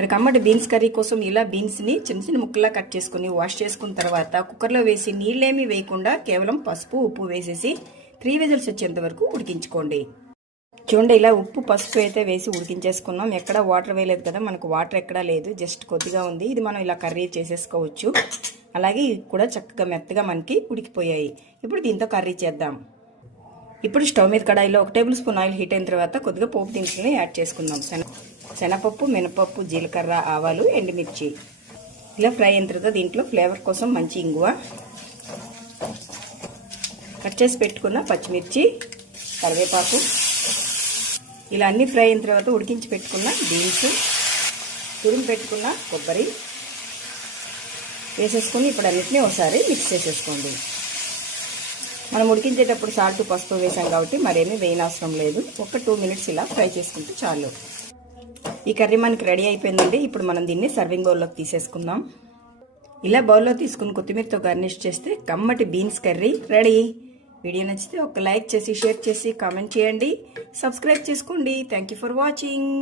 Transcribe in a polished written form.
మరి కమ్మటి beans curry కోసం ఇలా బీన్స్ని చిన్న చిన్న ముక్కలా కట్ చేసుకుని వాష్ చేసుకున్న తర్వాత కుక్కర్లో వేసి నీళ్ళేమీ వేయకుండా కేవలం పసుపు ఉప్పు వేసేసి 3 విజిల్స్ వచ్చేంత వరకు ఉడికించుకోండి. చూడండి, ఇలా ఉప్పు పసుపు అయితే వేసి ఉడికించేసుకున్నాం. ఎక్కడ వాటర్ వేయలేదు కదా, మనకు వాటర్ ఎక్కడా లేదు, జస్ట్ కొద్దిగా ఉంది. ఇది మనం ఇలా కర్రీ చేసేసుకోవచ్చు. అలాగే ఇవి కూడా చక్కగా మెత్తగా మనకి ఉడికిపోయాయి. ఇప్పుడు దీంతో కర్రీ చేద్దాం. ఇప్పుడు స్టవ్ మీద కడాయిలో 1 టేబుల్ స్పూన్ ఆయిల్ హీట్ అయిన తర్వాత కొద్దిగా పోపు దినుసులని యాడ్ చేసుకుందాం. శనగపప్పు, మినపప్పు, జీలకర్ర, ఆవాలు, ఎండుమిర్చి ఇలా ఫ్రై అయిన తర్వాత దీంట్లో ఫ్లేవర్ కోసం మంచి ఇంగువ, కట్ చేసి పెట్టుకున్న పచ్చిమిర్చి, కరివేపాకు ఇలా అన్ని ఫ్రై అయిన తర్వాత ఉడికించి పెట్టుకున్న బీన్స్, తురిమి పెట్టుకున్న కొబ్బరి వేసేసుకొని ఇప్పుడు అన్నిటినీ ఒకసారి మిక్స్ చేసేసుకోండి. మనం ఉడికించేటప్పుడు సాల్ట్ పసుపు వేసాం కాబట్టి మరేమీ వేయనవసరం లేదు. ఒక 2 మినిట్స్ ఇలా ఫ్రై చేసుకుంటే చాలు. ఈ కర్రీ మనకి రెడీ అయిపోయిందండి. ఇప్పుడు మనం దీన్ని సర్వింగ్ బౌల్లోకి తీసేసుకుందాం. ఇలా బౌల్లో తీసుకుని కొత్తిమీరతో గార్నిష్ చేస్తే కమ్మటి బీన్స్ కర్రీ రెడీ. వీడియో నచ్చితే ఒక లైక్ చేసి, షేర్ చేసి, కామెంట్ చేయండి, సబ్స్క్రైబ్ చేసుకోండి. Thank you for watching.